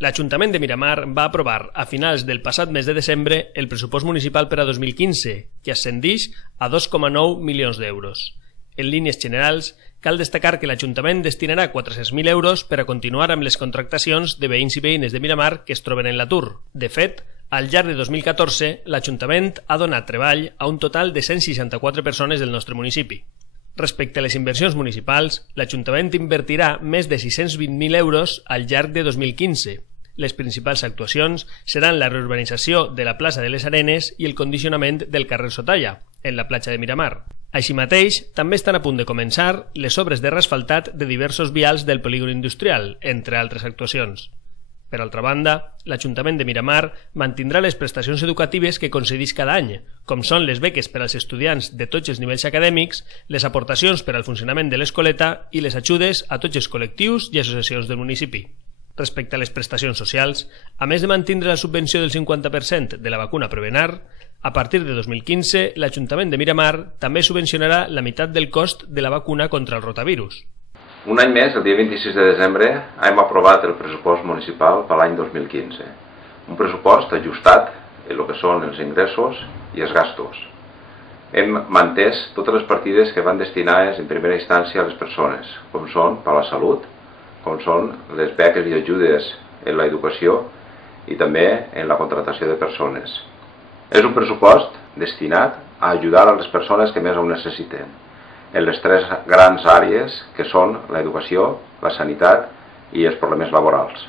L'Ajuntament de Miramar va aprovar a finals del passat mes de desembre el pressupost municipal per a 2015, que ascendeix a 2,9 milions d'euros. En línies generals, cal destacar que l'Ajuntament destinarà 400.000 euros per a continuar amb les contractacions de veïns i veïnes de Miramar que es troben en l'atur. De fet, al llarg de 2014, l'Ajuntament ha donat treball a un total de 164 persones del nostre municipi. Respecte a les inversions municipals, l'Ajuntament invertirà més de 620.000 euros al llarg de 2015. Les principals actuacions seran la reurbanització de la plaça de les Arenes i el condicionament del carrer Sotalla, en la platja de Miramar. Així mateix, també estan a punt de començar les obres de reasfaltat de diversos vials del polígon industrial, entre altres actuacions. Per altra banda, l'Ajuntament de Miramar mantindrà les prestacions educatives que concedeix cada any, com són les beques per als estudiants de tots els nivells acadèmics, les aportacions per al funcionament de l'escoleta i les ajudes a tots els col·lectius i associacions del municipi. Respecte a les prestacions socials, a més de mantindre la subvenció del 50% de la vacuna Prevenar, a partir de 2015 l'Ajuntament de Miramar també subvencionarà la meitat del cost de la vacuna contra el rotavirus. Un any més, el dia 26 de desembre, hem aprovat el pressupost municipal per l'any 2015. Un pressupost ajustat en el que són els ingressos i els gastos. Hem mantès totes les partides que van destinades en primera instància a les persones, com són per a la salut, com són les beques i ajudes en l'educació i també en la contractació de persones. És un pressupost destinat a ajudar a les persones que més ho necessiten, en les tres grans àrees que són l'educació, la sanitat i els problemes laborals.